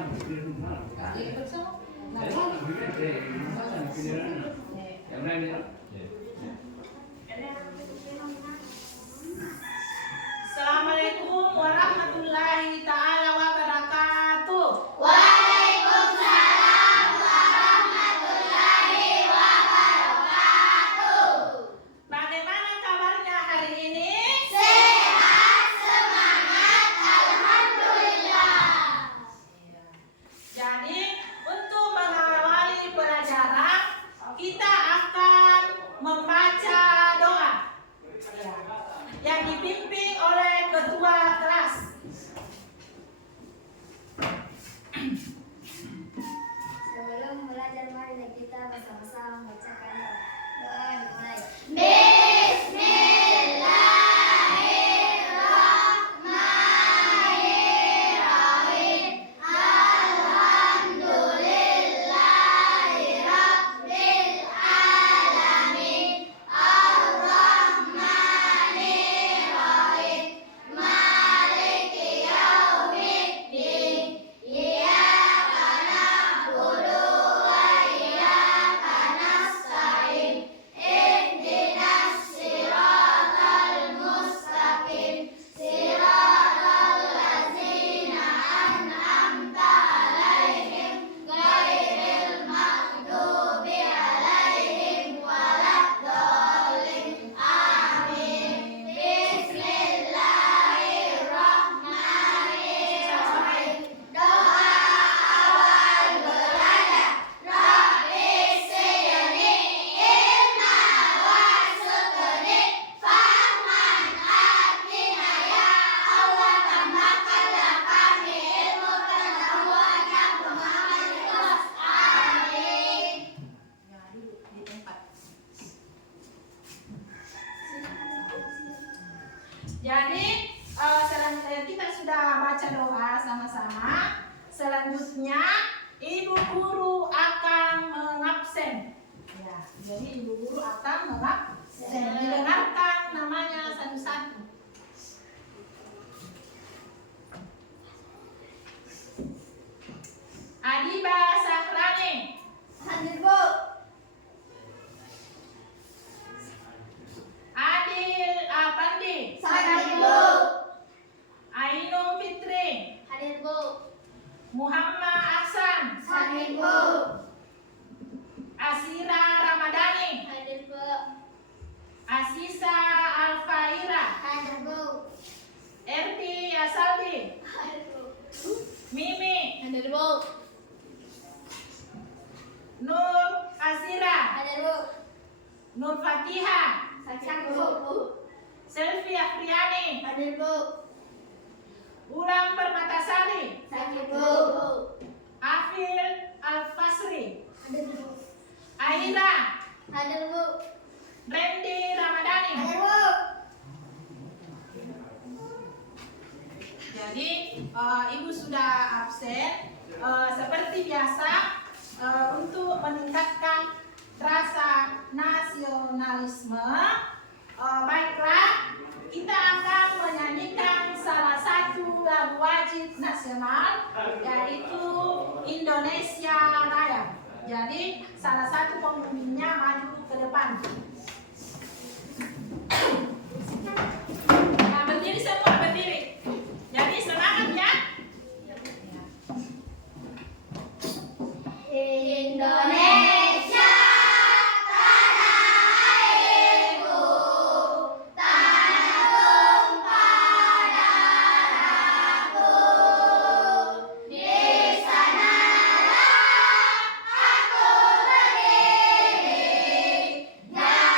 Assalamualaikum warahmatullahi taala wabarakatuh. Waalaikumsalam warahmatullahi wabarakatuh. Bagaimana kabarnya hari ini? Sehat, semangat, alhamdulillah. Jadi untuk mengawali pelajaran kita akan membaca doa yang dipimpin oleh ketua kelas. Sebelum belajar, mari kita bersama-sama membacakan doa. Dimulai. Bismillahirrahmanirrahim. Alhamdulillahirabbil alamin. Ar-Rahmanirrahim. Maliki yaumiddin. Iyyaka na'budu wa iyyaka nasta'in. Ihdinas siratal mustaqim. Siratal ladzina an'amta 'alaihim ghairil maghdubi 'alaihim waladdallin. Amin. Bismillahirrahmanirrahim. Doa awal belajar. Rabbi sayyidni ilma warzuqni fahman atina ya Allah, tambahkanlah kami ilmu pengetahuan yang pemahaman ikhlas. Amin. Ya, duduk di tempat. Jadi selanjutnya kita sudah baca doa sama-sama. Selanjutnya ibu guru akan mengabsen. Ya, jadi ibu guru akan mengabsen. Didengarkan namanya satu-satu. Adiba Sahrani, Hadir, Bu. Adil Apandi, Hadir, Bu. Ainul Fitri, Hadir, Bu. Muhammad Aksan, Hadir, Bu. Asira Ramadhani, Hadir, Bu. Asisa Alfaira, Hadir, Bu. Erdi Asaldi, Hadir, Bu. Mimi, Hadir, Bu. Nur Asira, Hadir, Bu. Nur Fatiha, Hadir, Bu. Selvi Afriani, Hadir, Bu. Ulang Permatasari, Hadir, Bu. Afil Al-Fasri, Hadir, Bu. Aira, Hadir, Bu. Randy Ramadhani. Hadir, Bu. Jadi ibu sudah absen. Seperti biasa untuk meningkatkan rasa nasionalisme, baiklah kita akan menyanyikan salah satu lagu wajib nasional, yaitu Indonesia Raya. Jadi salah satu pemimpinnya maju ke depan. Nah, berdiri semua, berdiri. Jadi semangat ya. Indonesia, tanah airku, tanah tumpah darahku. Di sanalah aku berdiri, dan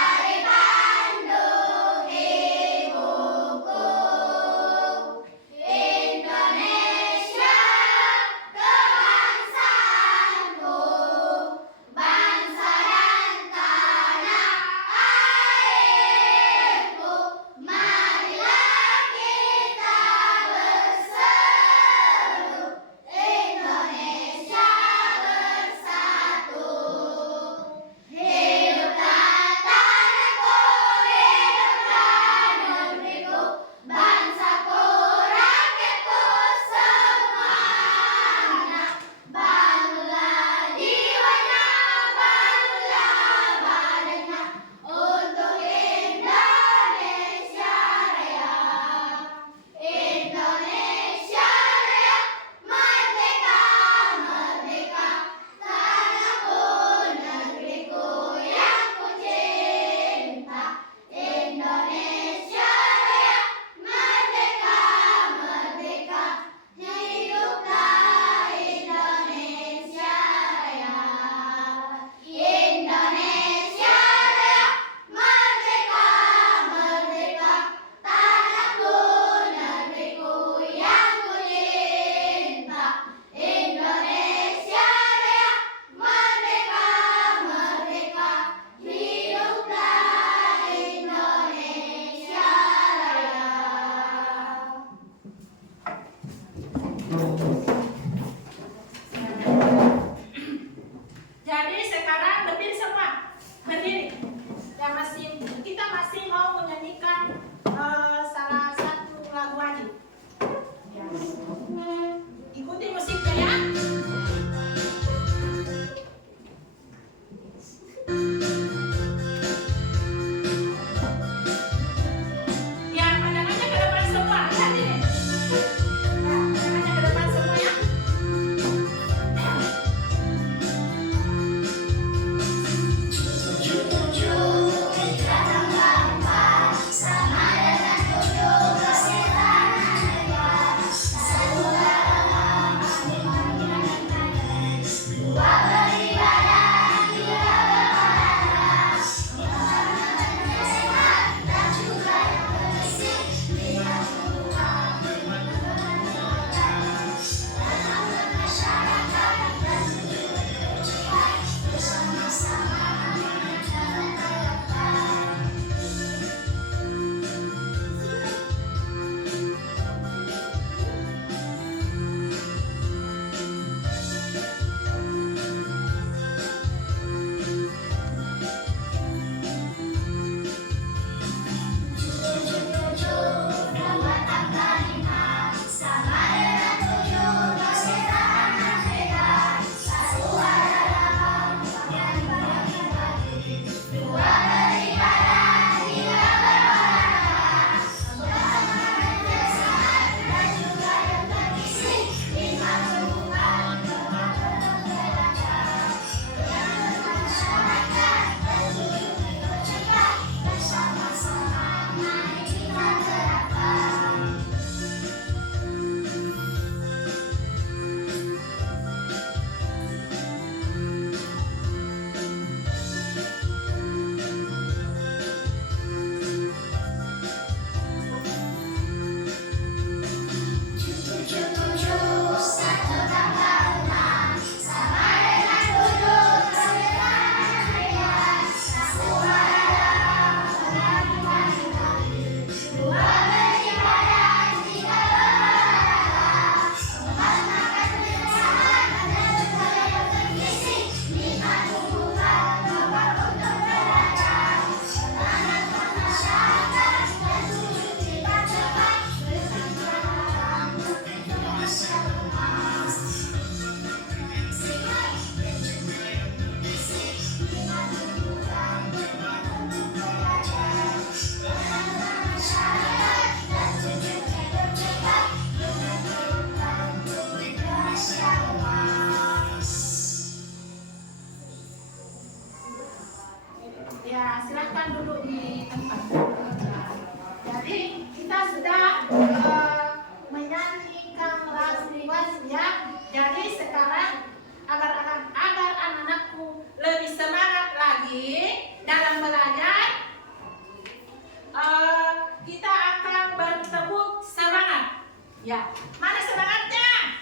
Mana semangatnya?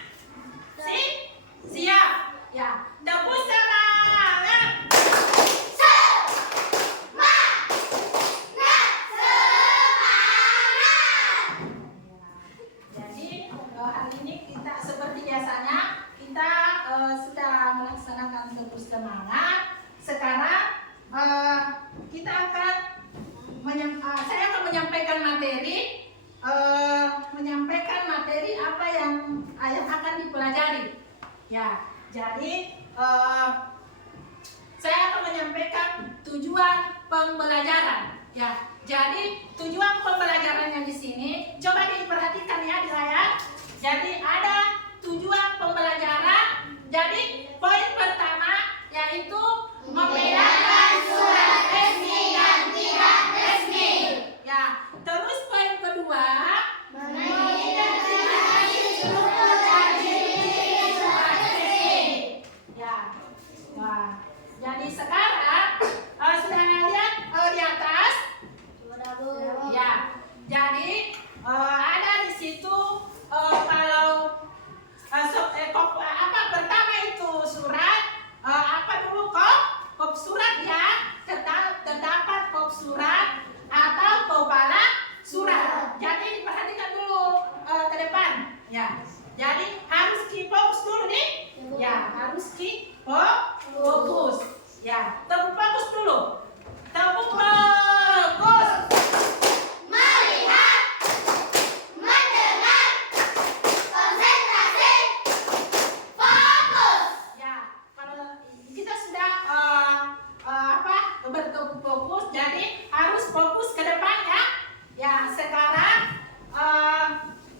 Siap. Ya, tepuk semangat. Jadi hari ini kita seperti biasanya kita sudah melaksanakan tepuk semangat. Sekarang kita akan saya akan menyampaikan materi apa yang akan dipelajari. Ya, jadi saya akan menyampaikan tujuan pembelajaran. Ya, jadi tujuan pembelajarannya di sini coba diperhatikan ya di layar. Jadi ada tujuan pembelajaran. Jadi poin pertama yaitu membedakan surat resmi dan tidak resmi. Ya, terus poin kedua mengidentifikasi struktur dan ciri-ciri surat resmi. Ya, nah, jadi sekarang sudah lihat di atas. Ya, jadi ada di situ kalau apa pertama itu surat apa dulu kop surat ya, terdapat kop surat atau kepala surat. Jadi diperhatikan dulu ke depan ya. Jadi harus fokus dulu nih. Ya, harus fokus. Ya, tepuk fokus dulu. Tepuk fokus. Melihat, mendengar, konsentrasi, fokus. Ya, kalau kita sudah bertepuk fokus, jadi harus fokus ke depan ya. Ya, sekarang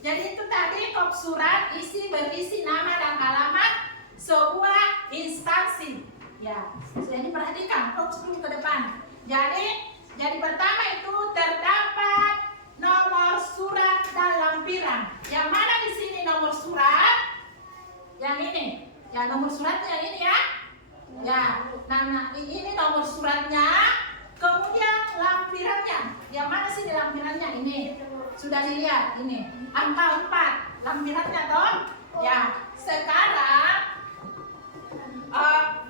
jadi itu tadi kop surat berisi nama dan alamat sebuah instansi. Ya, jadi perhatikan fokus dulu ke depan. Jadi pertama itu terdapat nomor surat dan lampiran. Yang mana di sini nomor surat? Yang ini. Ya, nomor suratnya yang ini ya. Ya, nah ini nomor suratnya. Kemudian lampirannya. Yang mana sih di lampirannya ini? Sudah dilihat ini. Angka 4 lampirannya toh. Ya, sekarang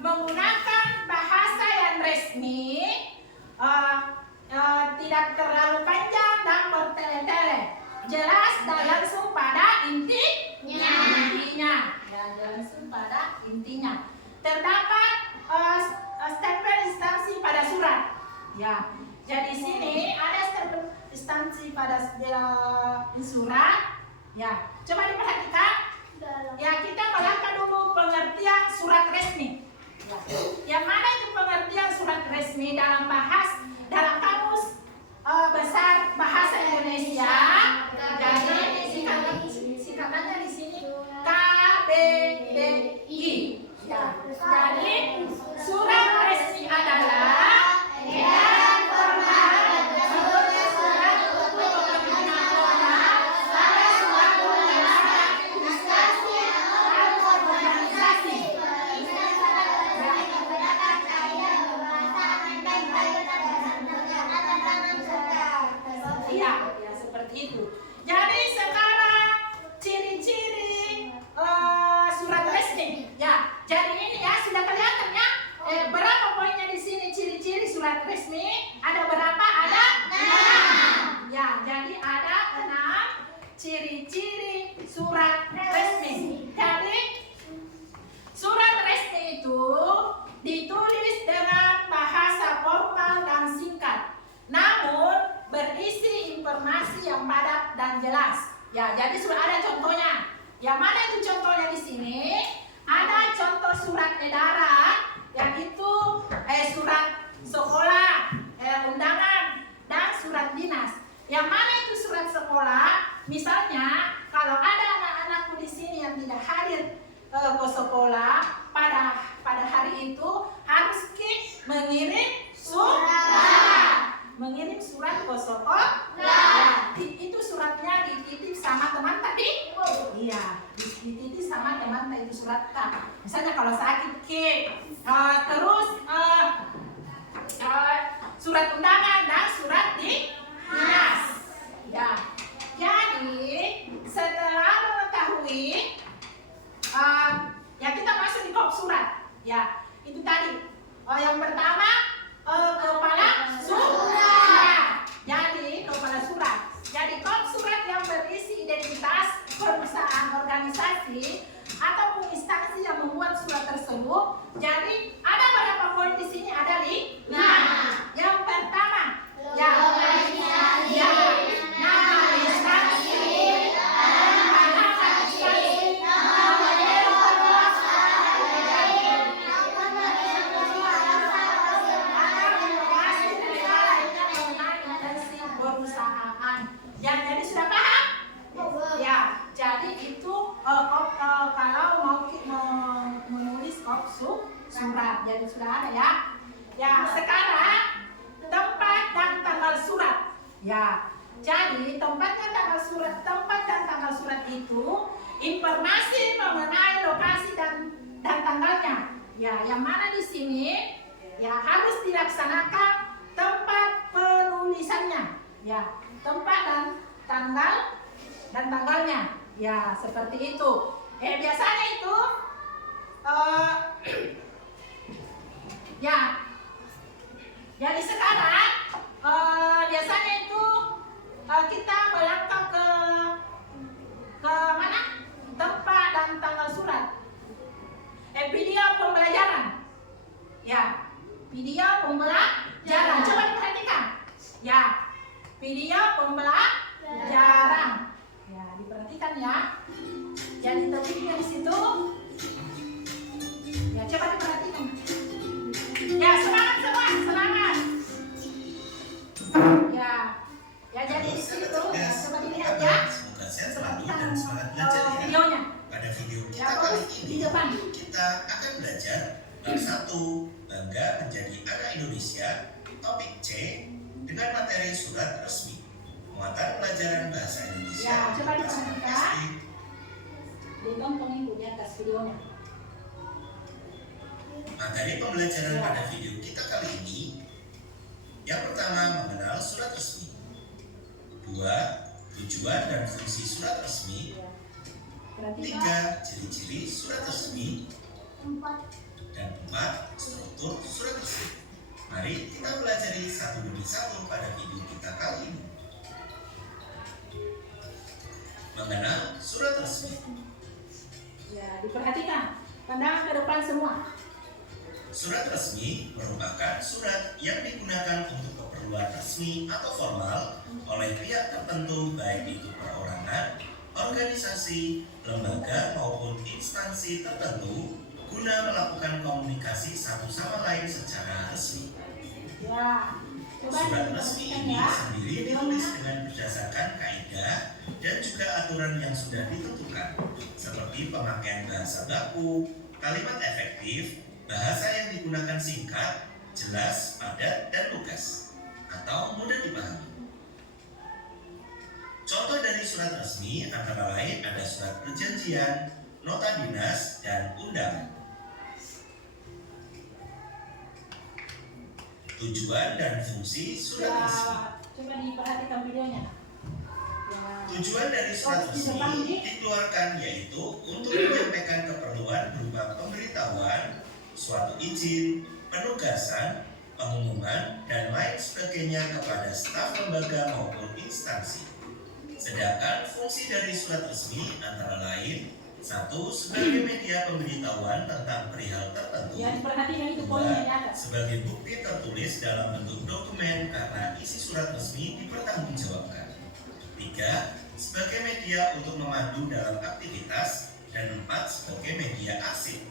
menggunakan bahasa yang resmi, tidak terlalu panjang dan bertele-tele, jelas dan langsung pada intinya. Ya, langsung pada intinya. Terdapat stempel instansi pada surat. Ya, jadi sini ada stempel instansi pada surat. Ya, coba diperhatikan. Ya, kita melangkah dulu pengertian surat resmi. Ya. Yang mana itu pengertian surat resmi dalam kamus besar bahasa Indonesia. Jadi singkatannya di sini KBBI. Ya. Jadi surat resmi adalah edaran formal sebagai surat untuk kepentingan formal pada suatu lembaga, instansi atau organisasi. Iya, ya seperti itu. Jadi sekarang ciri-ciri surat resmi. Ya, jadi ini ya sudah kelihatan ya. Berapa poinnya di sini ciri-ciri surat resmi? Ada berapa? Ada 6. Ya, jadi ada 6 ciri-ciri surat resmi. Jadi surat resmi itu ditulis dengan bahasa formal dan singkat, namun berisi informasi yang padat dan jelas. Ya, jadi sudah ada contohnya. Yang mana itu contohnya di sini? Ada contoh surat edaran, yang itu surat sekolah, undangan, dan surat dinas. Yang mana itu surat sekolah? Misalnya, kalau ada anak-anakku di sini yang tidak hadir ke sekolah pada hari itu, harus mengirim surat. Mengirim surat ke sekolah. Ya, itu suratnya dititip sama teman tadi. Iya, dititip sama teman tadi itu surat. Misalnya kalau sakit terus surat undangan dan surat dinas. Ya, jadi setelah mengetahui Ya, itu tadi. Yang pertama kepala surat. Jadi kepala surat. Jadi kop surat yang berisi identitas perusahaan, organisasi ataupun instansi yang membuat surat tersebut. Jadi ada beberapa poin di sini, ada 5. Yang pertama, ya, nama instansi, perusahaan. Ya, jadi sudah paham? Ya, jadi itu kalau mau menulis kop surat, jadi sudah ada ya. Ya, sekarang tempat dan tanggal surat. Ya, jadi tempat dan tanggal surat itu informasi mengenai lokasi dan tanggalnya. Ya, yang mana di sini ya harus dilaksanakan tempat penulisannya. Ya, tempat dan tanggalnya. Ya, seperti itu. Biasanya itu ya. Jadi sekarang biasanya itu kita melangkah ke mana? Tempat dan tanggal surat. Video pembelajaran. Ya, video pembelajaran. Coba diperhatikan. Ya, video pembelajaran. Ya, diperhatikan ya. Jadi topiknya di situ. Ya, coba diperhatikan. Ya, semangat semua, semangat. Ya, jadi di situ. Ya, coba dilihat ya. Semoga sehat selalu dan semangat belajar ya. Videonya. Pada video kita Ya, kali di ini, depan. kita akan belajar bab 1, bangga menjadi anak Indonesia, topik C, dengan materi surat resmi. Muatan pelajaran bahasa Indonesia. Ya, coba bahasa diperhatikan. domestik. Ditonton ibu di atas videonya. Materi pembelajaran pada video kita kali ini, yang pertama mengenal surat resmi. 2. Tujuan dan fungsi surat resmi. 3. Ciri-ciri surat resmi. Dan 4. Struktur surat resmi. Mari kita pelajari satu demi satu pada video kita kali ini. Mengenal surat resmi. Ya, diperhatikan. Pandangan ke depan semua. Surat resmi merupakan surat yang digunakan untuk keperluan resmi atau formal oleh pihak tertentu, baik itu perorangan, organisasi, lembaga maupun instansi tertentu guna melakukan komunikasi satu sama lain secara resmi. Ya, coba Surat resmi diperhatikan ini ya. sendiri ditulis dengan berdasarkan kaidah dan juga aturan yang sudah ditentukan, seperti pemakaian bahasa baku, kalimat efektif, bahasa yang digunakan singkat, jelas, padat, dan lugas, atau mudah dipahami. Contoh dari surat resmi antara lain ada surat perjanjian, nota dinas, dan undangan. Tujuan dan fungsi surat resmi. Coba diperhatikan videonya. Ya. Tujuan dari surat resmi dikeluarkan yaitu untuk menyampaikan keperluan berupa pemberitahuan, suatu izin, penugasan, pengumuman, dan lain sebagainya kepada staf lembaga maupun instansi. Sedangkan fungsi dari surat resmi antara lain: 1. Sebagai media pemberitahuan tentang perihal tertentu. Ya, diperhatikan itu poinnya di 2. atas. Sebagai bukti tertulis dalam bentuk dokumen karena isi surat resmi dipertanggungjawabkan. 3. Sebagai media untuk memandu dalam aktivitas. Dan 4. Sebagai media arsip.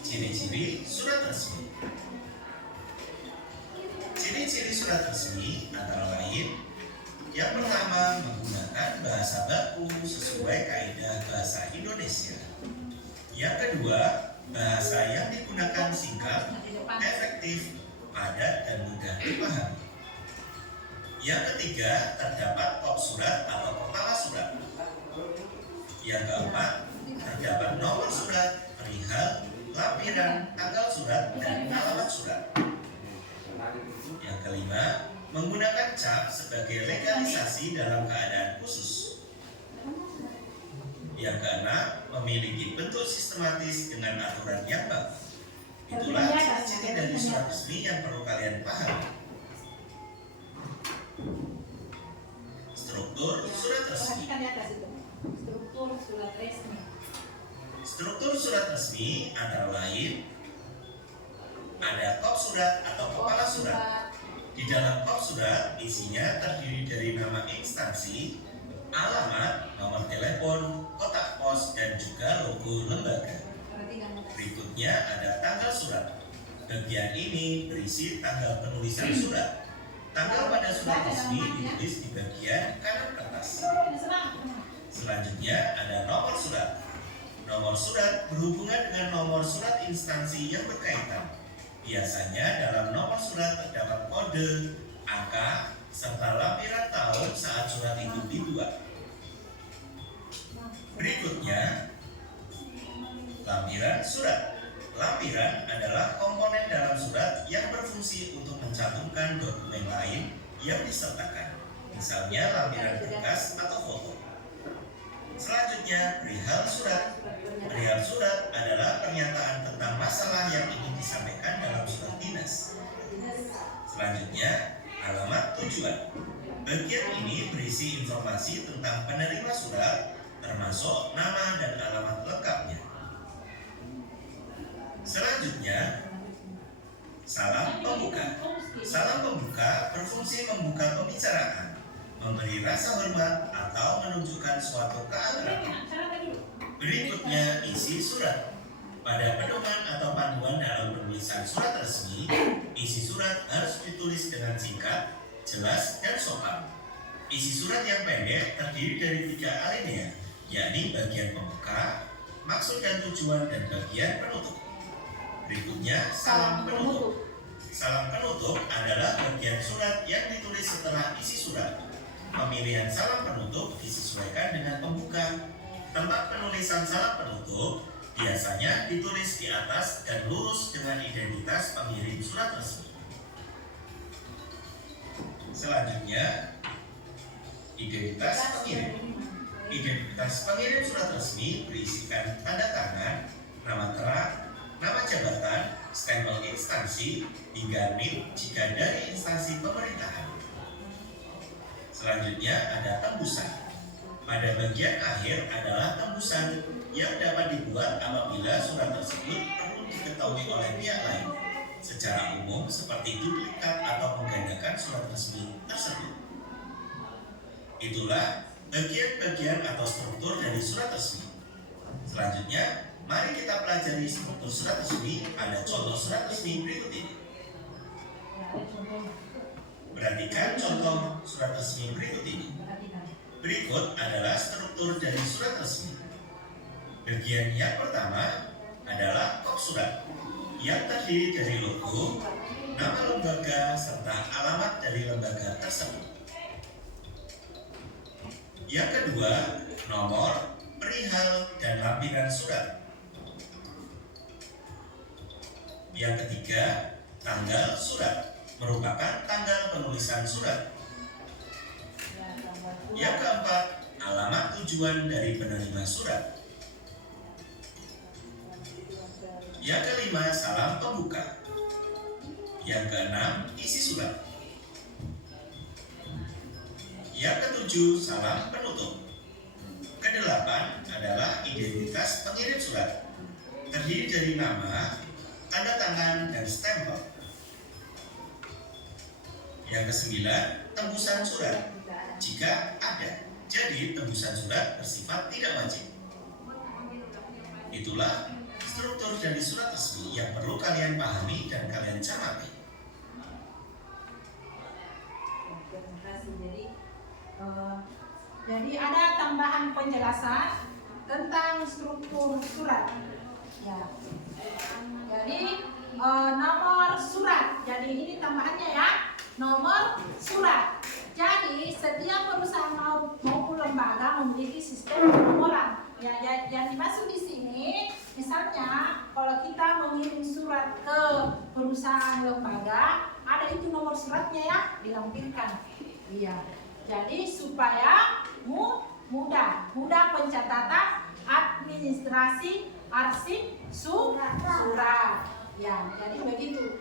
Ciri-ciri surat resmi. Ciri-ciri surat resmi antara lain: yang pertama, menggunakan bahasa baku sesuai kaidah bahasa Indonesia. Yang kedua, bahasa yang digunakan singkat, efektif, padat, dan mudah dipahami. Yang ketiga, terdapat kop surat atau kepala surat. Yang keempat, terdapat nomor surat, perihal, lampiran, tanggal surat, dan alamat surat. Yang kelima, menggunakan cap sebagai legalisasi dalam keadaan khusus. Yang keenam, memiliki bentuk sistematis dengan aturan yang baku. Itulah ciri-ciri dari surat resmi yang perlu kalian pahami. Struktur surat resmi. Perhatikan di atas itu. Struktur surat resmi. Struktur surat resmi antara lain ada kop surat atau kepala surat. Di dalam kop surat isinya terdiri dari nama instansi, alamat, nomor telepon, kotak pos, dan juga logo lembaga. Berikutnya ada tanggal surat. Bagian ini berisi tanggal penulisan surat. Tanggal pada surat resmi ditulis di bagian kanan kertas. Selanjutnya ada nomor surat. Nomor surat berhubungan dengan nomor surat instansi yang berkaitan. Biasanya dalam nomor surat terdapat kode, angka, serta lampiran tahun saat surat itu dibuat. Berikutnya, lampiran surat. Lampiran adalah komponen dalam surat yang berfungsi untuk mencantumkan dokumen lain yang disertakan, misalnya lampiran berkas atau foto. Selanjutnya, perihal surat. Perihal surat adalah pernyataan tentang masalah yang ingin disampaikan dalam surat dinas. Selanjutnya, alamat tujuan. Bagian ini berisi informasi tentang penerima surat, termasuk nama dan alamat lengkapnya. Selanjutnya, salam pembuka. Salam pembuka berfungsi membuka pembicaraan, memberi rasa hormat, atau menunjukkan suatu keakraban. Berikutnya, isi surat. Pada pedoman atau panduan dalam penulisan surat resmi, isi surat harus ditulis dengan singkat, jelas, dan sopan. Isi surat yang pendek terdiri dari 3 alinea, yakni bagian pembuka, maksud dan tujuan, dan bagian penutup. Berikutnya, salam penutup. Salam penutup adalah bagian surat yang ditulis setelah isi surat. Pemilihan salam penutup disesuaikan dengan pembuka. Tempat penulisan salam penutup biasanya ditulis di atas dan lurus dengan identitas pengirim surat resmi. Selanjutnya, identitas pengirim. Identitas pengirim surat resmi berisikan tanda tangan, nama terang, nama jabatan, stempel instansi, hingga NIP jika dari instansi pemerintahan. Selanjutnya ada tembusan. Pada bagian akhir adalah tembusan yang dapat dibuat apabila surat tersebut perlu diketahui oleh pihak lain, secara umum seperti duplikat atau menggandakan surat resmi tersebut. Itulah bagian-bagian atau struktur dari surat resmi. Selanjutnya, mari kita pelajari struktur surat resmi. Ada contoh surat resmi berikut ini. Perhatikan contoh surat resmi berikut ini. Berikut adalah struktur dari surat resmi. Bagian yang pertama adalah kop surat yang terdiri dari logo, nama lembaga, serta alamat dari lembaga tersebut. Yang kedua, nomor, perihal, dan lampiran surat. Yang ketiga, tanggal surat, merupakan tanggal penulisan surat. Yang keempat, alamat tujuan dari penerima surat. Yang kelima, salam pembuka. Yang keenam, isi surat. Yang ketujuh, salam penutup. Kedelapan adalah identitas pengirim surat, terdiri dari nama, tanda tangan, dan stempel. Yang kesembilan, tembusan surat, jika ada. Jadi tembusan surat bersifat tidak wajib. Itulah struktur dari surat resmi yang perlu kalian pahami dan kalian cermati. Jadi ada tambahan penjelasan tentang struktur surat. Ya. Jadi nomor surat. Jadi ini tambahannya ya, nomor surat. Jadi setiap perusahaan maupun lembaga memiliki sistem penomoran. Ya, yang dimaksud di sini, misalnya kalau kita mengirim surat ke perusahaan lembaga, ada itu nomor suratnya ya, dilampirkan. Iya. Jadi supaya mudah pencatatan administrasi arsip surat. Ya, jadi begitu.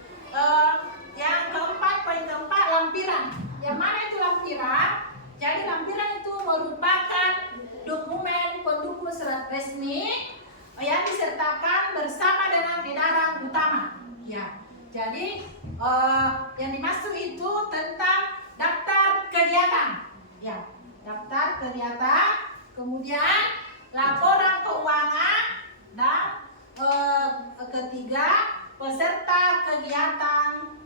Yang keempat, poin keempat, lampiran. Yang mana itu lampiran? Jadi lampiran itu merupakan dokumen pendukung surat resmi yang disertakan bersama dengan edaran utama. Ya, jadi yang dimaksud itu tentang daftar kegiatan. Ya, daftar kegiatan, kemudian laporan keuangan, dan ketiga peserta kegiatan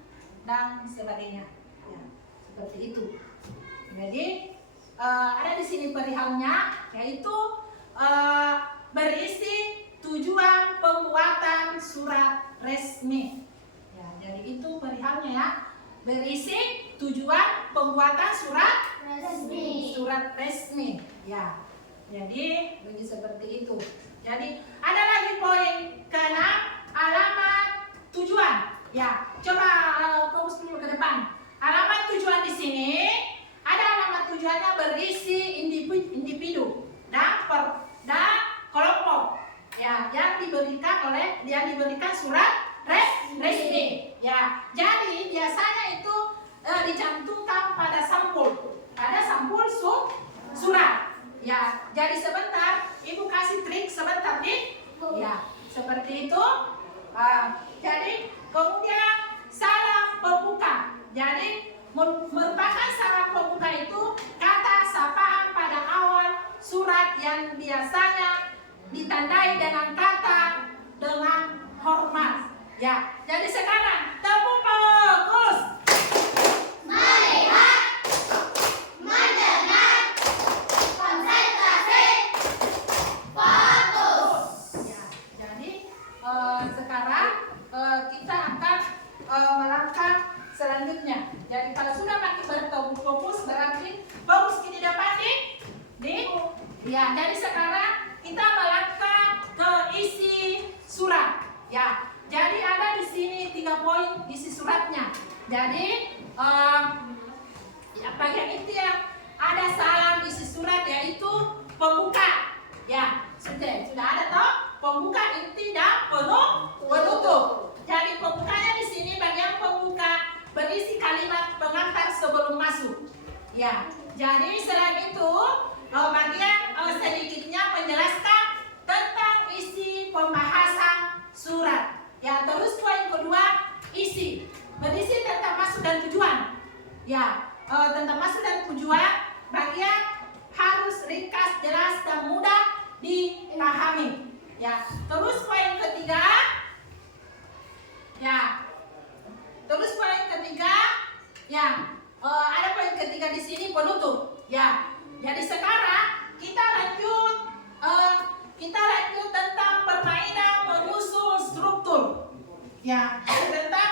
dan sebagainya. Ya, seperti itu. Jadi ada di sini perihalnya, yaitu berisi tujuan pembuatan surat resmi. Ya, jadi itu perihalnya ya. Berisi tujuan pembuatan surat Resmi. Surat resmi. Ya. Jadi begitu seperti itu. Jadi ada lagi poin ke-6, alamat tujuan. Ya, coba fokus dulu ke depan. Alamat tujuan di sini ada alamat tujuannya berisi individu dan kelompok. Ya, yang diberikan surat resmi. Ya, jadi biasanya itu dicantumkan pada sampul surat. Ya, jadi sebentar Ibu kasih trik sebentar nih. Ya, seperti itu. Jadi kemudian salam pembuka. Jadi merupakan salam pembuka itu kata sapaan pada awal surat yang biasanya ditandai dengan kata dengan hormat. Ya, jadi sekarang tepuk fokus. Melihat, mendengar, konsentrasi, fokus. Ya, jadi sekarang kita akan melangkah selanjutnya. Jadi kalau sudah makin bertemu fokus, berarti fokus di depan nih. Ya, jadi sekarang kita melangkah ke isi surat. Ya, jadi ada di sini 3 poin isi suratnya. Jadi bagian itu yang ada salam isi surat yaitu pembuka. Ya, sudah ada toh? Pembuka, inti dan penutup. Jadi pembukanya di sini bagian pembuka berisi kalimat pengantar sebelum masuk. Ya, jadi selain itu bagian sedikitnya menjelaskan tentang isi pembahasan surat. Ya, terus poin kedua berisi tentang maksud dan tujuan. Ya, tentang maksud dan tujuan bagian harus ringkas, jelas dan mudah dipahami. Ya, terus poin ketiga. Ya, terus poin ketiga. Ya, ada poin ketiga di sini penutup. Ya, jadi sekarang kita lanjut tentang permainan menyusun struktur. Ya, tentang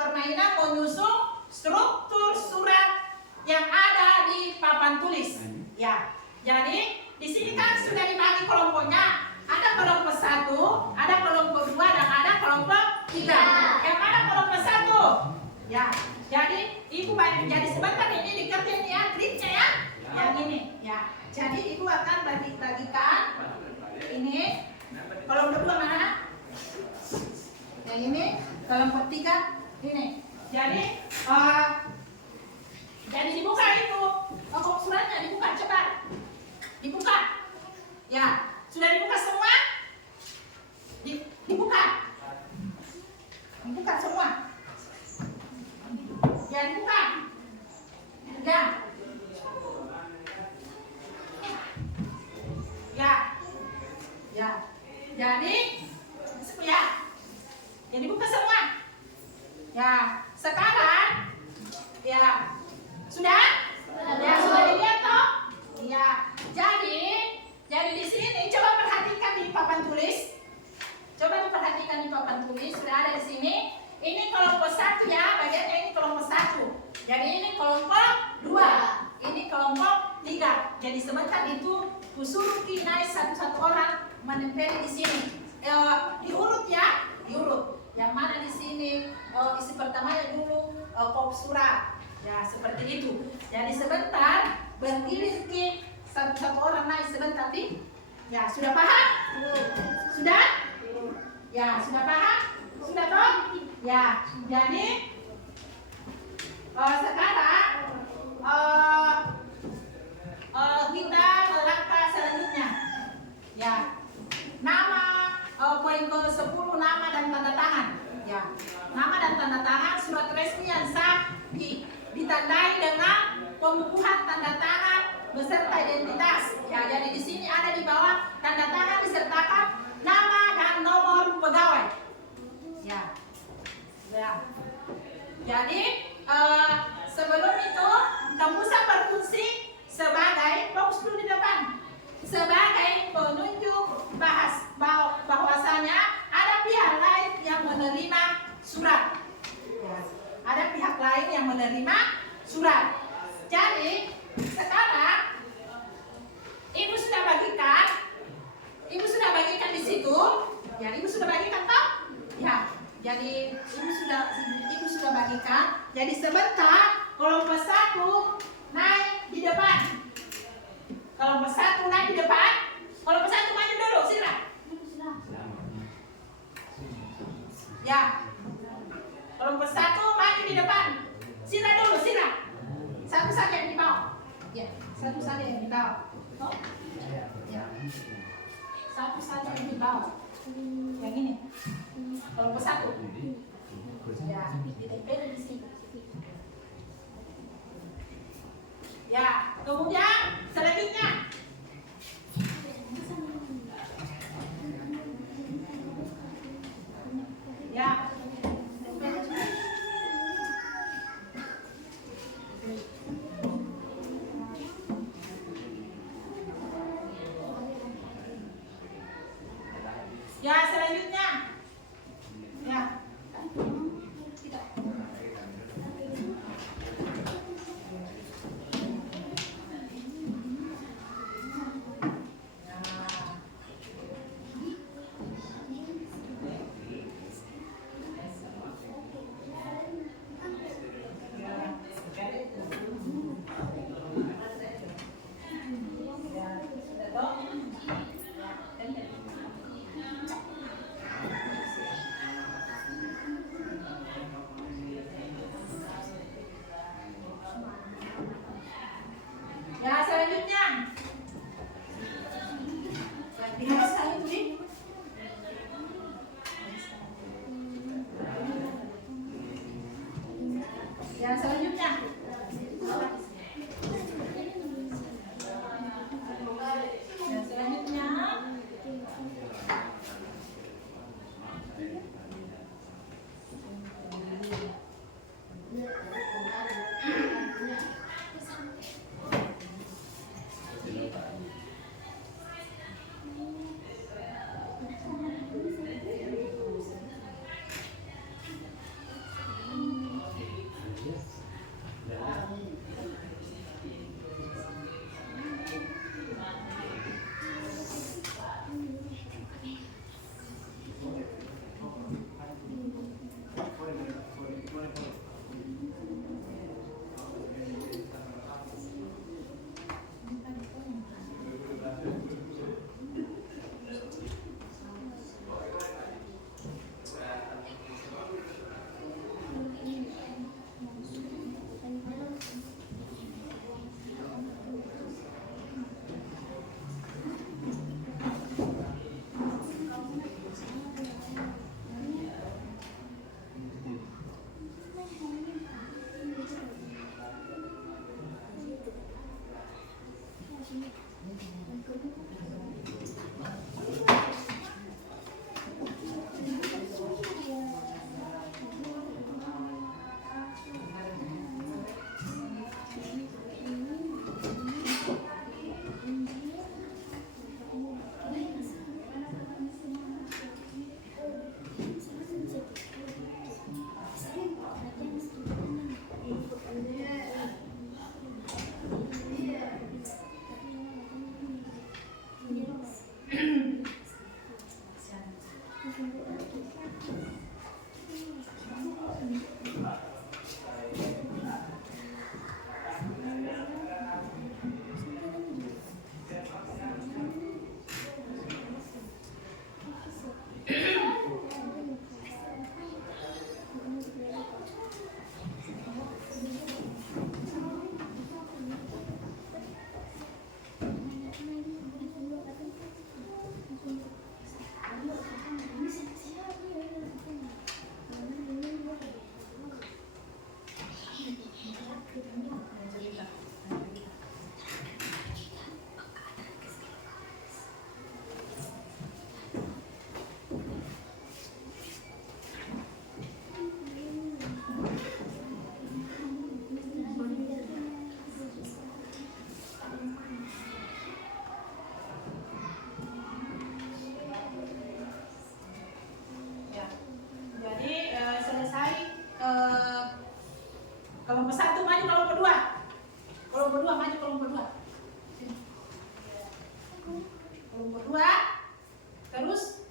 permainan menyusun struktur surat yang ada di papan tulis. Ya, jadi di sini kan sudah dibagi kelompoknya. Ada kelompok 1, ada kelompok 2, dan ada kelompok 3. Yang mana kelompok 1? Ya, jadi Ibu jadi sebentar ini dikerjain ya triknya ya. Yang ini, ya. Jadi Ibu akan bagikan ini kelompok 2 mana? Yang ini kelompok 3 ini. Jadi dibuka itu. Kok suratnya dibuka cepat. Dibuka. Ya, sudah dibuka semua? Dibuka. Dibuka semua. Ya, dibuka. Ya. Ya. Ya. Jadi ya. Ya dibuka semua. Ya, sekarang ya sudah? Ya, sudah dilihat toh? Ya. Jadi di sini coba perhatikan di papan tulis. Coba diperhatikan di papan tulis, sudah ada di sini. Ini kelompok 1 ya, bagiannya ini kelompok 1. Jadi ini kelompok 2. Ini kelompok 3. Jadi sebentar itu kusuruh naik satu-satu orang menempel di sini. Diurut ya, diurut. Yang mana di sini isi pertamanya dulu kop surat. Ya, seperti itu. Jadi sebentar berdiri satu-satu orang naik sebentar Ya, sudah paham? Sudah? Ya, sudah paham? Sudah toh? Ya, jadi sekarang kita melangkah selanjutnya. Ya, nama poin ke-10 nama dan tanda tangan. Ya, nama dan tanda tangan surat resmi yang sah ditandai dengan pengukuhan tanda tangan beserta identitas. Ya, jadi di sini ada di bawah tanda tangan disertakan nama dan nomor pegawai. Ya, ya. Jadi sebelum itu tembusan berfungsi sebagai fokus dulu di depan, sebagai penunjuk bahwasanya ada pihak lain yang menerima surat. Ya, ada pihak lain yang menerima surat. Jadi sekarang ibu sudah bagikan di situ. Ya, ibu sudah bagikan toh? Ya, jadi ibu sudah bagikan. Jadi sebentar kelompok 1 naik di depan. Kelompok 1 naik di depan. Kelompok 1 maju dulu, silakan. Ya. Kelompok 1 maju di depan. Sila dulu, sila. Satu saja yang di bawah. Ya, satu saja yang di bawah. Oh. Ya. Satu saja yang di bawah. Yang ini. Kelompok 1. Ya, ditempel di sini. Ya, kemudian selanjutnya. Ya. Ya, selanjutnya. Ya. Ya, selanjutnya. Lihat saya ini. Ya, selanjutnya. Ya, selanjutnya. maju kelompok 2. Sini. Kelompok 2. Terus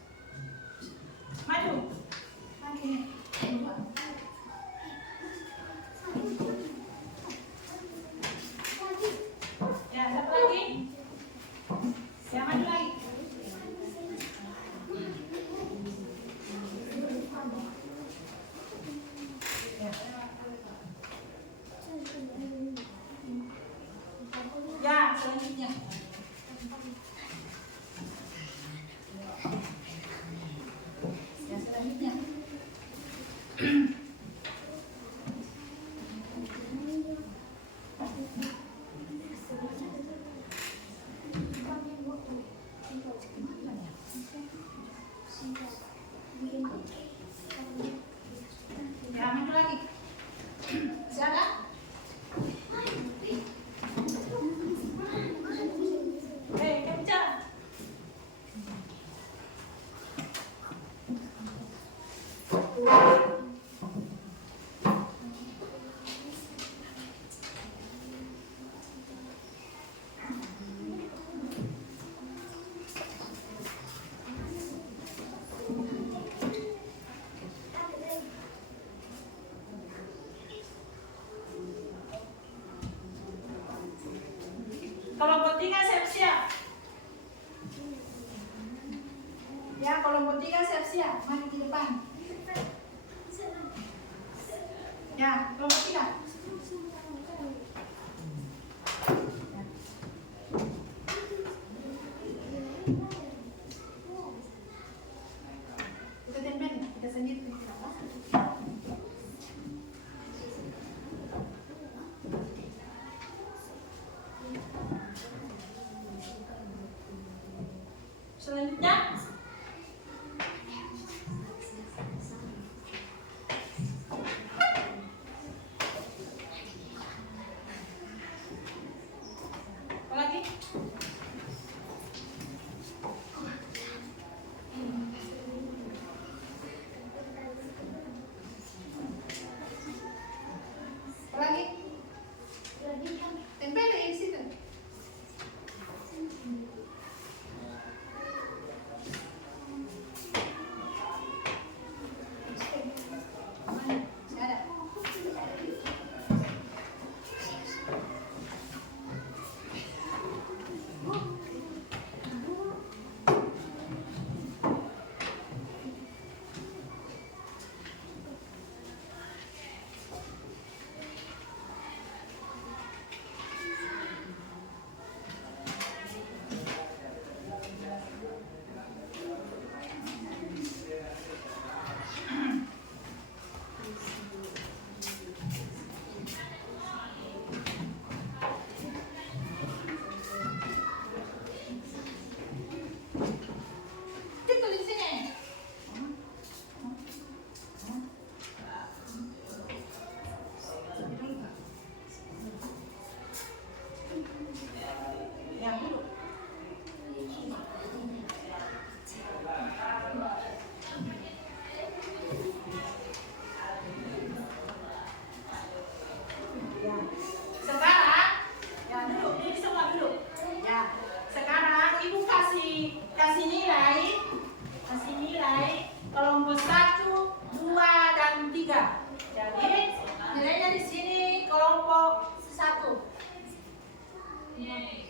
maju. Lagi nih. Kelompok 2. Ya, satu lagi. Ya, maju lagi. Ya, selanjutnya. Ya, selanjutnya. Ya, maju lagi. Masih ada? Kita bicara. Kelompok 3 siap-siap. Ya, kelompok 3 siap-siap. Maju di depan. Ya, kelompok 3. Kita tempel, kita sendiri. Selanjutnya, apa lagi? Apa lagi? Tempel di situ. Masih ada. Itu di sini. Ya, dulu. Ya. Sekarang, ya duduk, ini semua duduk. Ya, sekarang ibu kasih nilai kelompok 1, 2, dan 3. Jadi nilainya di sini kelompok 1. Nilainya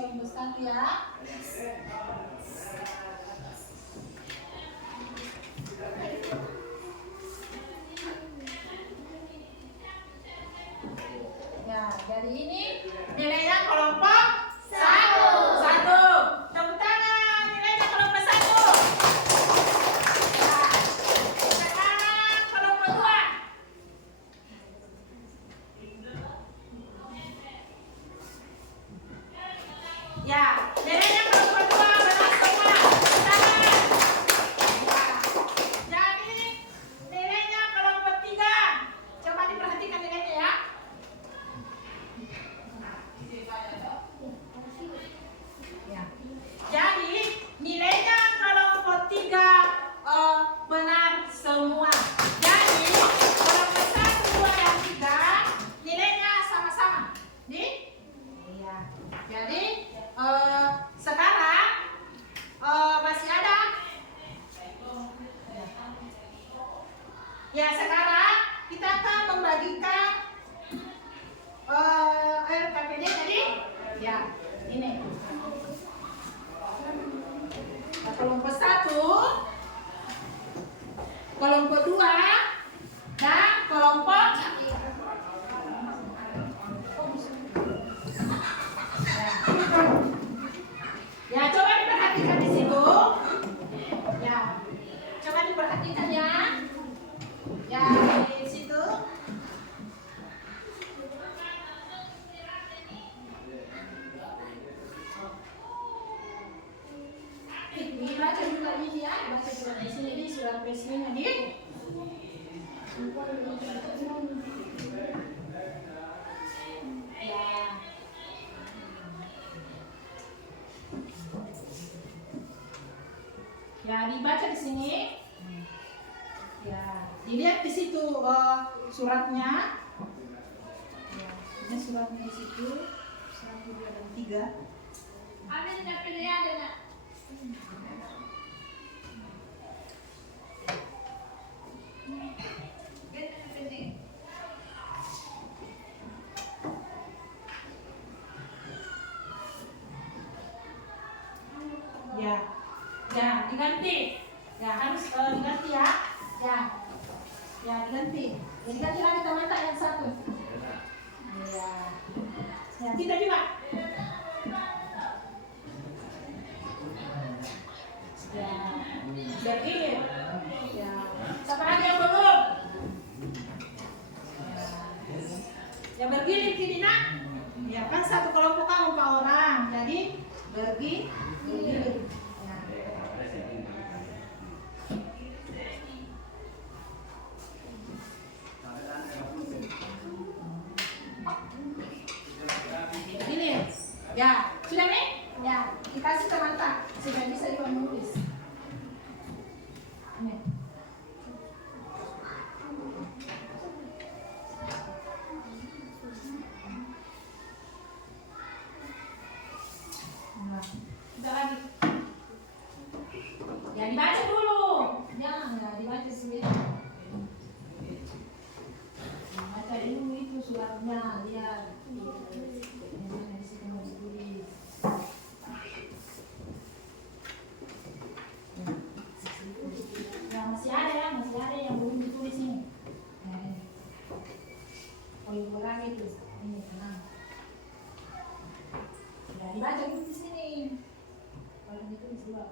kelompok 1 ya. Ya, dari ini nilainya kelompok 1. Tepuk tangan, nilainya kelompok 1. Ya, sekarang kelompok 2. Ya, nilainya kelompok 2 benar semua. Tangan. Ya. Jadi nilainya kelompok 3. Coba diperhatikan nilainya ya. tulisnya di. Ya, dibaca di sini. Ya, dilihat di situ suratnya. Ya, ini suratnya di situ. 1, 2, dan 3. Ada tidak pilih ada nak? Ya, ya diganti. Ya harus diganti ya. Ya, ya diganti. Ya, diganti lagi teman-teman yang satu. Ya, ya kita juga. Ya, biar ini. Ya, siapa lagi yang belum? Ya, bergiling kini nak. Ya kan satu kelompok kamu 4 orang, jadi bergiling. Ya. Begini. Ya, sudah nih? Ya, dikasih teman-teman sudah bisa juga menulis. Nih. Nah, kita lagi. Ya dibaca dulu. Ya dibaca dulu. Baca dulu itu suratnya, lihat. Di situ mau ditulis. Ya masih ada yang belum ditulis ini. Nah, ini. Oh, yang kurang itu. Ini tenang. Ya dibaca dulu di sini. Kalau ditulis dulu.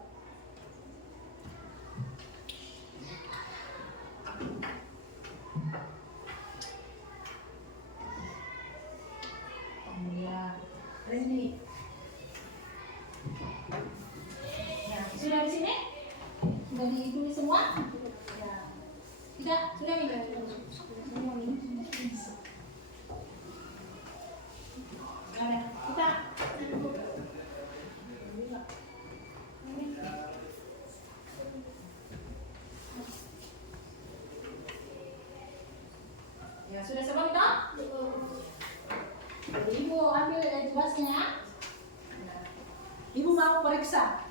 Ya, ini. Ya, sudah di sini? Sudah ditulis semua? Ya. Tidak, sudah nih. Ada, kita. Ya, sudah semua kita? Jadi ibu ambil tugasnya. Ibu mau periksa.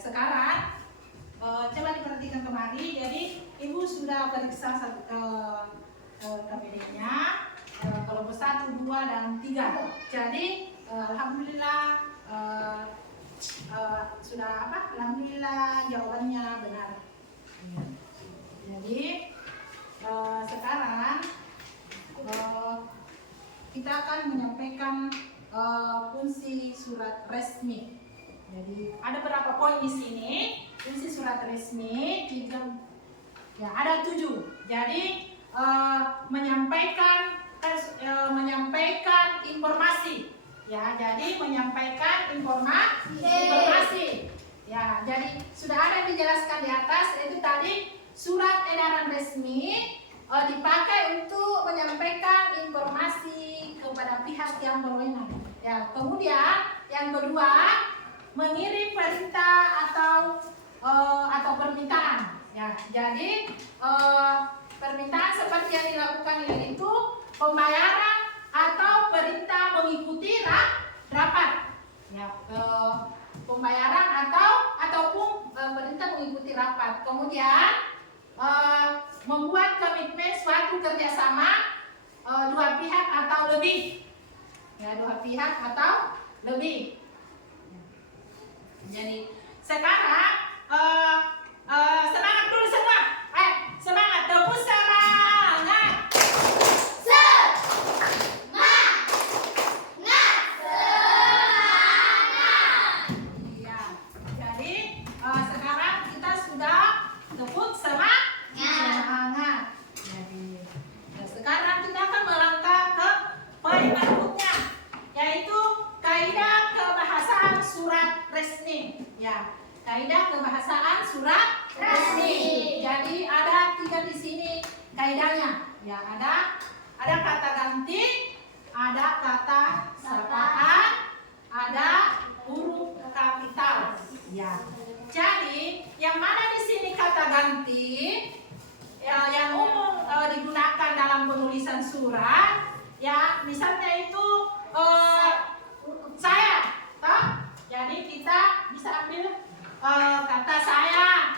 Sekarang coba diperhatikan kembali. Jadi ibu sudah periksa Jadi alhamdulillah sudah apa? Alhamdulillah jawabannya benar. Ya. Jadi sekarang kita akan menyampaikan fungsi surat resmi. Jadi ada berapa poin di sini? Fungsi surat resmi ya ada 7. Jadi menyampaikan informasi. Ya, jadi menyampaikan informasi. Ya, jadi sudah ada dijelaskan di atas itu tadi surat edaran resmi dipakai untuk menyampaikan informasi kepada pihak yang berwenang. Ya, kemudian yang kedua mengirim perintah atau permintaan. Ya, jadi permintaan seperti yang dilakukan yaitu pembayaran atau perintah mengikuti rapat. Ya, pembayaran ataupun perintah mengikuti rapat. Kemudian membuat komitmen suatu kerjasama dua pihak atau lebih. Ya, dua pihak atau lebih. Jadi sekarang semangat dulu semua. Semangat, tepuk semangat. Iya. Jadi sekarang kita sudah tepuk semangat. Jadi sekarang kita akan melangkah ke poin berikutnya, yaitu kaidah kebahasaan surat resmi. Ya, kaidah kebahasaan surat resmi. Jadi ada 3 di sini kaidahnya. Ya, ada kata ganti, ada kata sapaan, ada huruf kapital. Ya. Jadi yang mana di sini kata ganti? Ya, yang umum digunakan dalam penulisan surat. Ya, misalnya itu saya, toh? Jadi kita bisa ambil kata saya,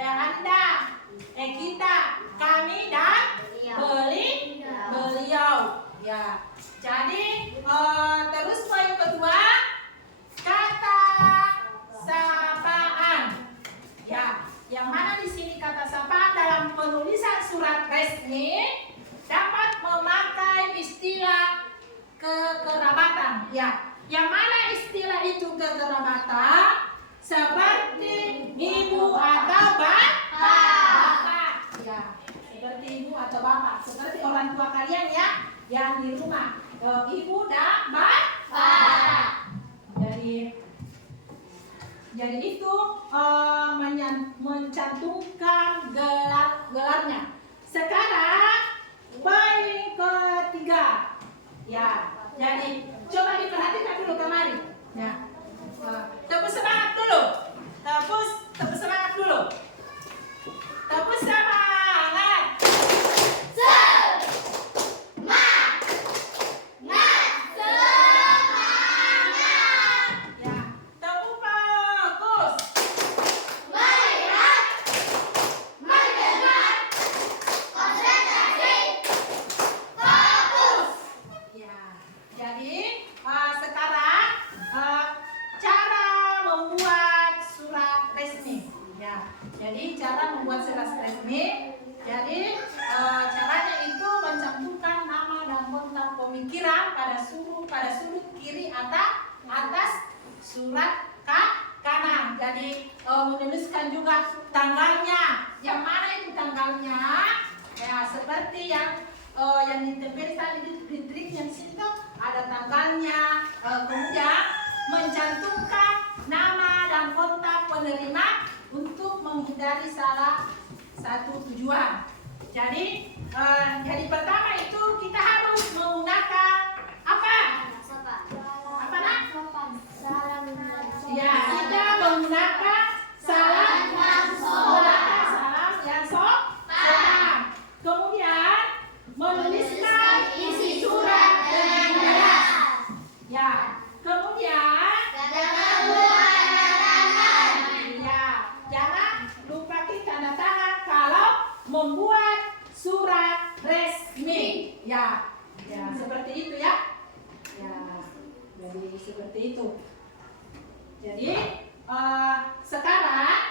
Anda, kita, kami, dan beliau. Ya. Jadi terus poin kedua kata sapaan. Ya, yang mana di sini kata sapaan dalam penulisan surat resmi dapat memakai istilah kekerabatan. Ya, yang mana istilah itu kekerabatan? Seperti ibu atau bapak. Ya, seperti ibu atau bapak, seperti orang tua kalian ya, yang di rumah, ibu dan bapak. Jadi itu mencantumkan gelarnya. Sekarang poin ketiga. Ya, jadi coba diperhatikan dulu kemari. Ya. Tepuk semangat dulu. Tepuk semangat dulu. Tepuk semangat. Ya, tepuk fokus. Ya, jadi sekarang cara membuat surat resmi. Ya, jadi cara membuat surat resmi. Jadi caranya itu mencantumkan nama dan kontak pemikiran pada sudut kiri atas surat kanan. Jadi menuliskan juga tanggalnya. Yang mana itu tanggalnya? Ya, seperti yang ditempelkan di triknya di situ ada tanggalnya. Kemudian mencantumkan nama dan kontak penerima untuk menghindari salah satu tujuan. Jadi pertama itu kita harus menggunakan apa? Apa nak? Ya, kita menggunakan salam yang sopan. Kemudian menuliskan isi surat dengan jelas. Ya, kemudian jangan lupa tanda tangan kalau membuat surat resmi. Ya, seperti itu Jadi seperti itu. Jadi sekarang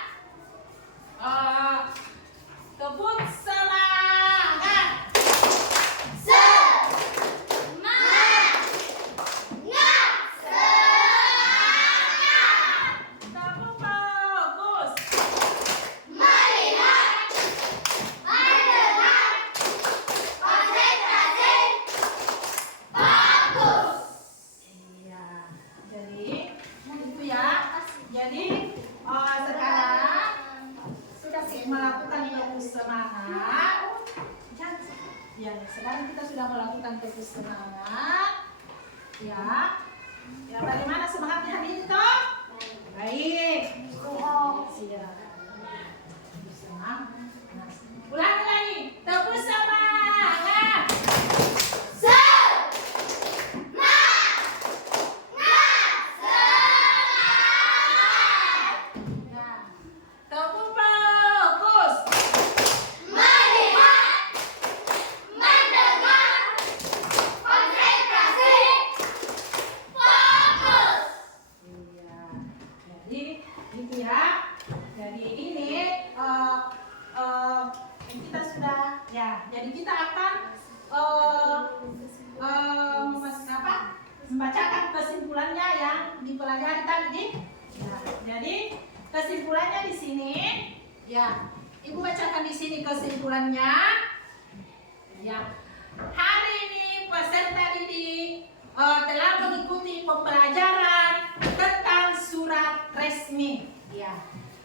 kebut semangat. Kebut fokus. Iya. Jadi itu ya. Jadi sekarang sudah melakukan kebut semangat. Ya, sekarang kita sudah melakukan kebut semangat. Ya. Ya, bagaimana semangatnya hari ini toh? Baik. Siap. Semangat. Ulangi lagi. Tepuk semangat. Nah, tepuk fokus. Iya. Jadi gitu ya. Jadi ini kita sudah ya. Jadi kita akan membacakan kesimpulannya yang dipelajari tadi. Ya, jadi kesimpulannya di sini. Ya, Ibu bacakan di sini kesimpulannya. Ya, hari ini peserta didik telah mengikuti pembelajaran tentang surat resmi. Ya,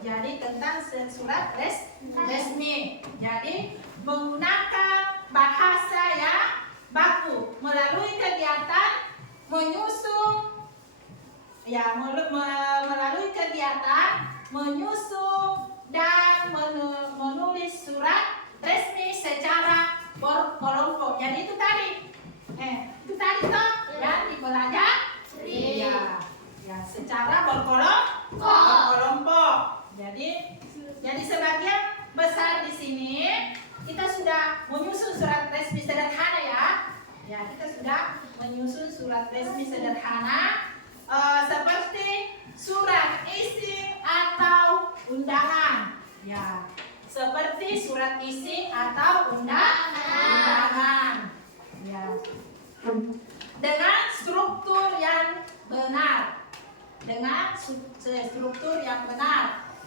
jadi tentang surat resmi. Jadi menggunakan bahasa yang baku melalui kegiatan menyusun. Ya, melalui kegiatan menyusun dan menulis surat resmi secara berkelompok. Jadi itu tadi. Itu tadi toh yang dipelajari. Iya. Ya, secara berkelompok. Jadi sebagian besar di sini kita sudah menyusun surat resmi sederhana ya. Ya, kita sudah menyusun surat resmi sederhana seperti surat isi atau undangan. Ya, seperti surat isi atau undangan. Ya. Dengan struktur yang benar.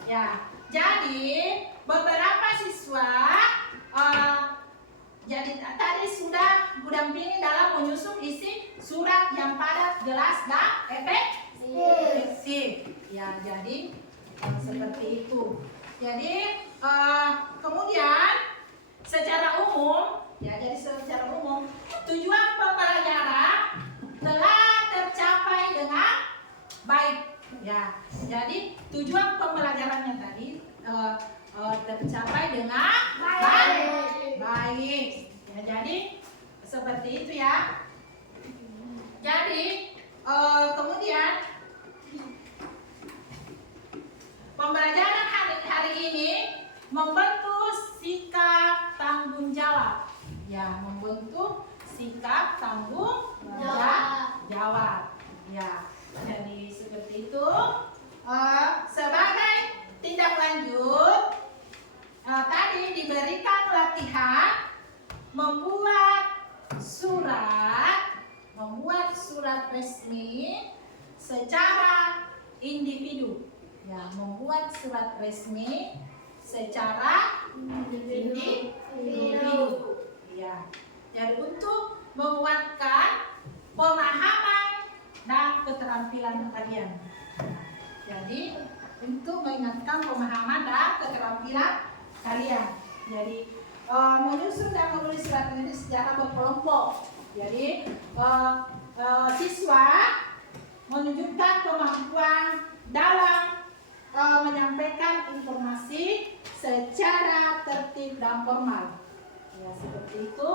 Ya. Jadi beberapa siswa jadi tadi sudah mendampingi dalam menyusun isi surat yang padat, jelas dan efektif. Ya, jadi seperti itu. Jadi kemudian secara umum tujuan pembelajaran telah tercapai dengan baik. Ya, jadi tujuan pembelajarannya tadi tercapai dengan baik. Ya, jadi seperti itu ya. Jadi kemudian pembelajaran hari ini membentuk sikap tanggung jawab. Ya, membentuk sikap tanggung jawab. Ya, jadi seperti itu. Sebagai tindak lanjut, tadi diberikan latihan membuat surat resmi secara individu. Ya, membuat surat resmi secara individu. Ya. Jadi untuk menguatkan pemahaman dan keterampilan kalian. Jadi untuk mengingatkan pemahaman dan keterampilan kalian. Jadi menyusun dan menulis surat ini secara berkelompok. Jadi siswa menunjukkan kemampuan dalam menyampaikan informasi secara tertib dan formal. Ya, seperti itu.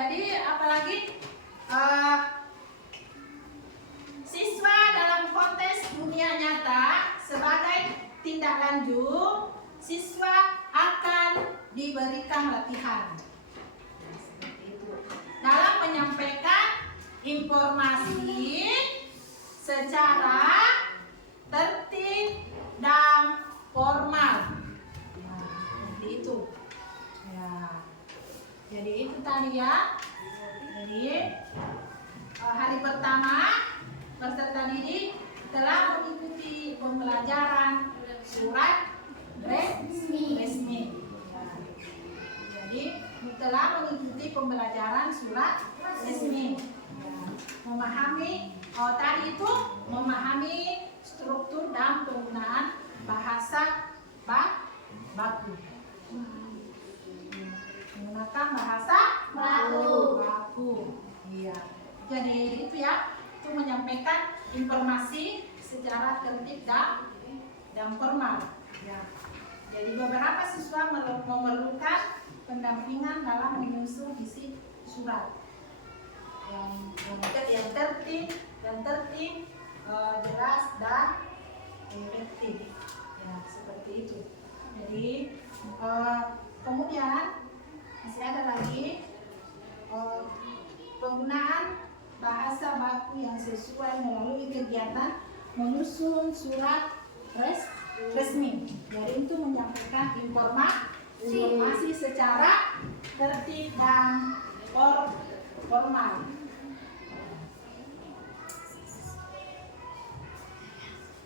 Jadi apalagi siswa dalam konteks dunia nyata sebagai tindak lanjut, siswa akan diberikan latihan. Ya, seperti itu. Dalam informasi secara tertib dan formal. Nah, seperti itu. Ya. Jadi itu tadi ya. Jadi hari pertama peserta didik telah mengikuti pembelajaran surat resmi. Ya. Jadi telah mengikuti pembelajaran surat resmi. Ya. Memahami tadi itu memahami struktur dan penggunaan bahasa baku. Menggunakan bahasa baku. Iya. Jadi itu ya, itu menyampaikan informasi secara tertib dan formal. Ya. Jadi beberapa siswa memerlukan pendampingan dalam menyusun isi surat yang tertib, jelas dan efektif. Ya, seperti itu. Jadi kemudian masih ada lagi penggunaan bahasa baku yang sesuai melalui kegiatan menyusun surat resmi. Jadi itu menyampaikan informasi secara tertib dan formal.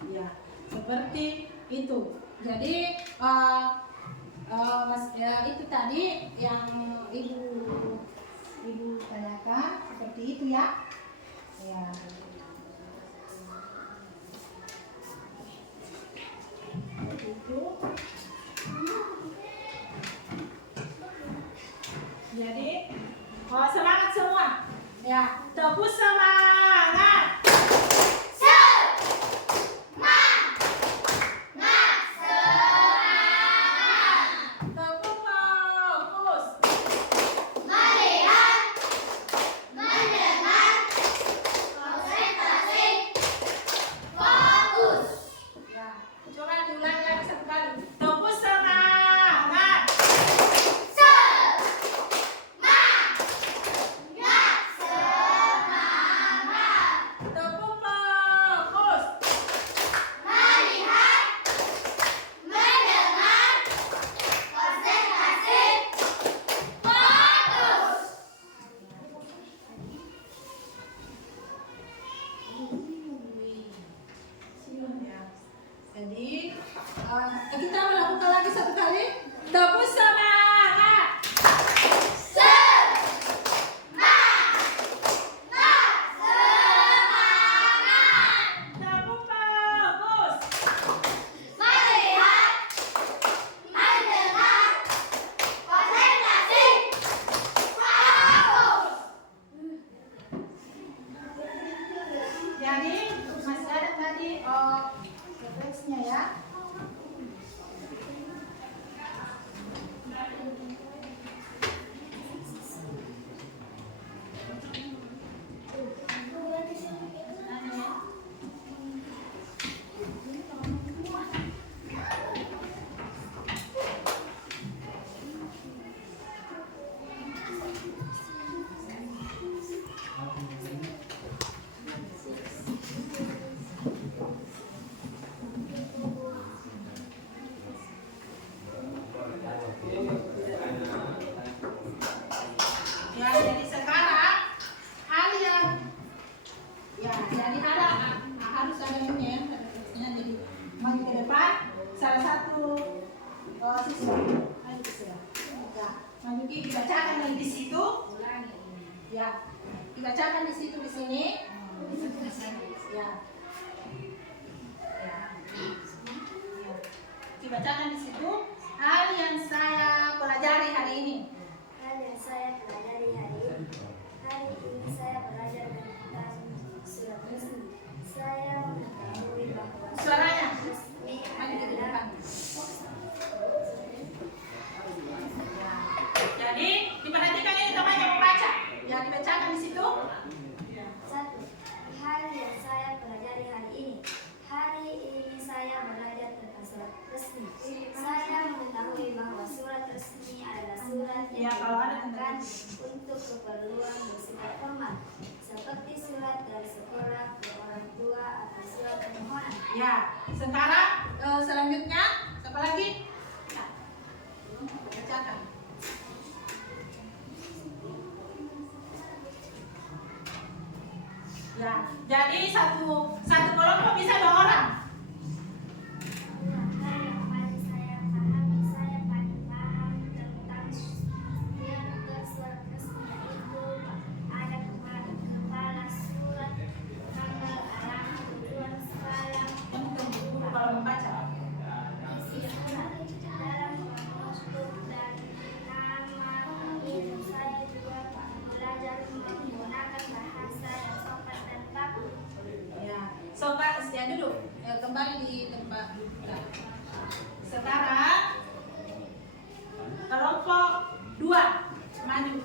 Ya, seperti itu. Jadi itu tadi yang ibu tanyakan, seperti itu ya. Ya. Itu. Jadi semangat semua. Ya, tepuk semangat. Jadi kita melakukan lagi satu kali. Tepuk semangat. Tepuk bagus. Melihat, mendengar, konsentrasi, fokus. Jadi masih ada tadi refleksnya ya. Ya, jadi sekarang hal yang jadi harus ada ini ya, refleksinya. Jadi maju ke depan, salah satu siswa, ayo siswa, ya, maju dibacakan lagi di situ, ya, dibacakan di situ di sini, ya, dibacakan di situ hal yang saya pelajari hari ini. Hal yang saya pelajari hari ini. Hari ini saya belajar tentang surat resmi. Saya mengetahui bahwa Suaranya resmi maju ke adalah depan. Jadi diperhatikan ini temannya membaca. Ya, dibacakan di situ. satu. Hal yang saya pelajari hari ini. Hari ini saya belajar tentang surat resmi. Saya mengetahui bahwa surat resmi adalah surat Ya, yang kalau ada digunakan untuk keperluan bersifat formal, seperti surat sekolah ke orang tua atas surat permohonan. Ya, sekarang selanjutnya siapa lagi? Ya. Bacakan. Ya, jadi satu kelompok bisa 2 orang. Hal yang paling saya pahami, saya paling paham tentang surat resmi yaitu ada kepala surat, tanggal, alamat, tujuan, salam, Yang guru kalau membaca. isi surat, dalam struktur dan nama itu saya juga belajar menggunakan bahasa yang sopan dan baku. Ya, sobat setia duduk. Kembali di tempat duduk. Sekarang kelompok 2 maju.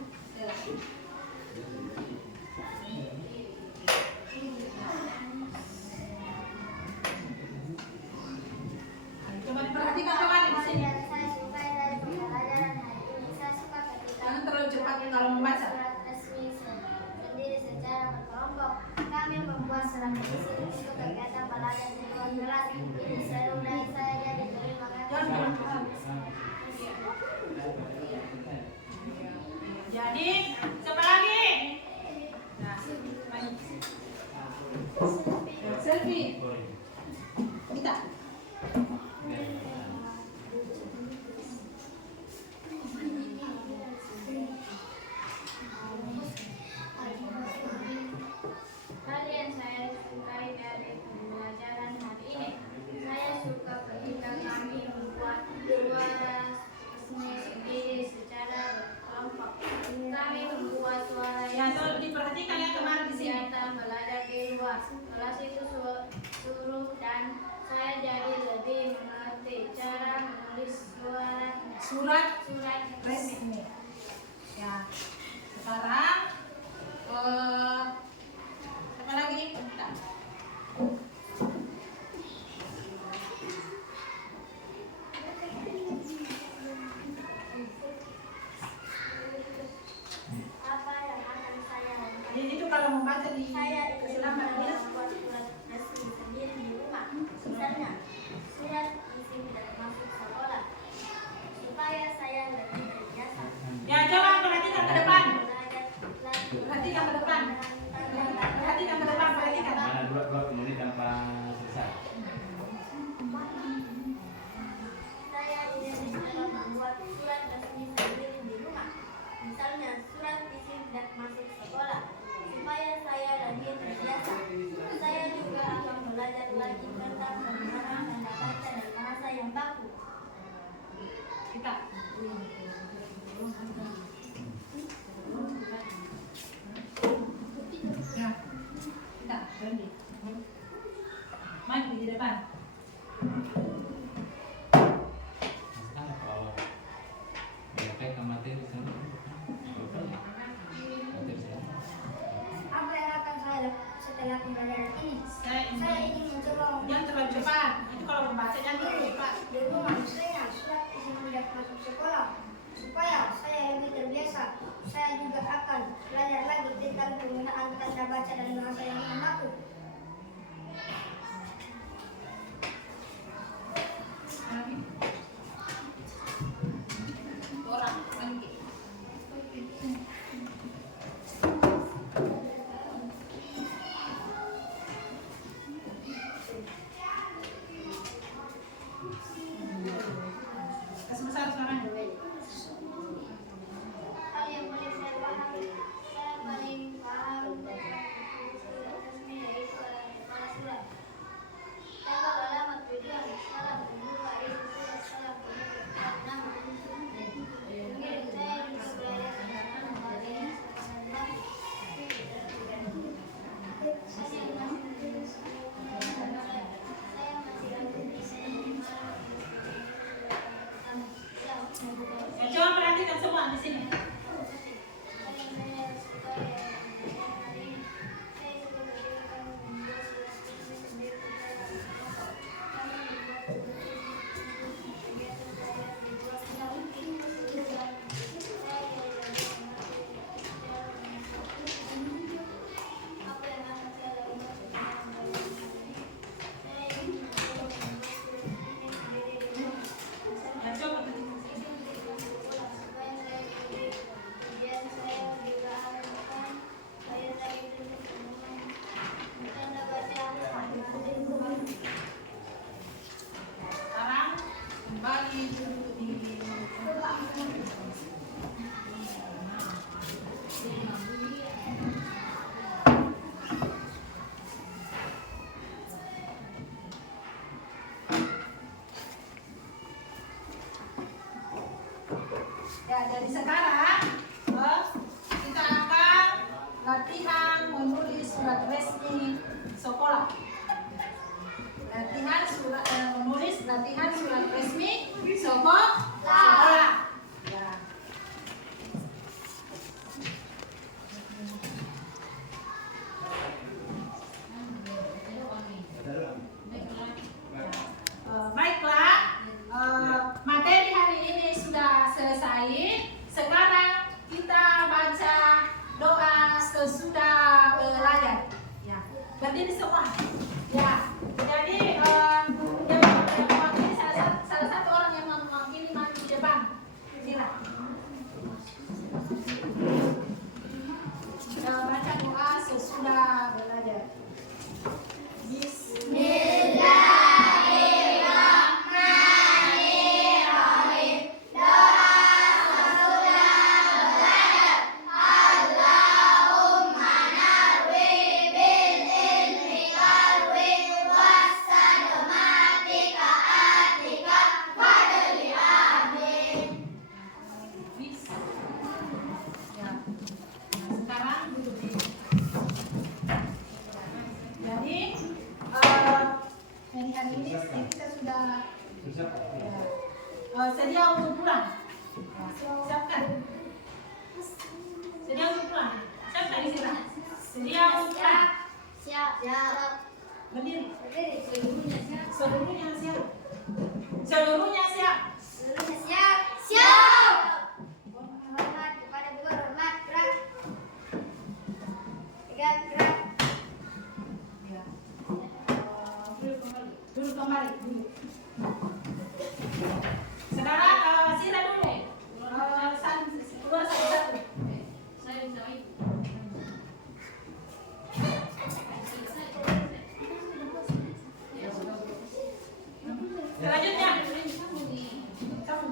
Coba diperhatikan kembali di sini. Yang saya suka dari pembelajaran hari ini, saya suka ketika Jangan terlalu cepat kalau membaca. surat resmi sendiri secara berkelompok. Kami membuat surat resmi untuk kegiatan belajar di luar kelas. Ini seru dan saya jadi terima Jangan kasih. bilang. Jadi, siapa lagi? Nah, maju. Selfie. Kita. Hal yang saya sukai dari pembelajaran hari ini, saya suka ketika kami membuat suara resmi sendiri secara berkelompok. Kami membuat suara Ya, yang tolong diperhatikan ya kemarin di sini. kegiatan belajar di luar kelas itu suruh dan saya jadi lebih mengerti cara menulis Surat surat resmi. Ya. Sekarang apa lagi? Bentar. Apa yang akan saya lakukan? Jadi itu kalau membaca di Saya ingin keselamatan membuat surat resmi sendiri di rumah. Misalnya, surat izin dan masuk sekolah. Supaya saya lebih terbiasa. Ya, coba perhatikan ke depan. Belajar lagi. Perhatikan ke depan. Perhatikan ke depan, perhatikan. Mana dua menit tanpa selesai. Saya ingin membuat surat resmi sendiri di rumah. Misalnya, surat izin dan masuk sekolah. Supaya saya lebih terbiasa. Saya juga akan belajar lagi tentang penggunaan tanda baca dan bahasa yang baku. Kita. Ya. Kita berhenti. Maju di depan. Sekarang kalau mereka kematian di sana, Apa yang akan saya lakukan setelah pembelajaran ini? Saya Saya ingin mencoba jangan terlalu cepat. Itu kalau membaca jangan terlalu cepat. di rumah misalnya surat izin tidak masuk sekolah. Supaya saya lebih terbiasa, saya juga akan belajar lagi tentang penggunaan tanda baca dan bahasa yang baku. Lagi. Orang lagi. Kasih besar sekarang. Hal yang paling saya pahami, saya Jadi sekarang kita akan latihan menulis surat resmi sekolah. Latihan surat resmi sekolah. Ya. Baiklah, materi hari ini sudah selesai. Sekarang kita baca doa sesudah belajar. Ya, berdiri semua. Ya, jadi yang mewakili salah satu orang yang mewakili maju di depan. Silakan. Baca doa sesudah belajar. Ya. Nah, sekarang duduk. Jadi hari ini kita sudah sedia untuk pulang. Siapkan. Sedia untuk pulang. Siapkan di sini. Sedia untuk pulang. Siap. Berdiri. Seluruhnya siap. Seluruhnya siap. Seluruhnya siap. Seluruhnya siap. Siap. Hormat kepada guru, hormat, gerak. Tegak, gerak. Ya. Duduk kembali. Duduk. Sekarang sila dulu. Keluar satu-satu. Selanjutnya. Kamu.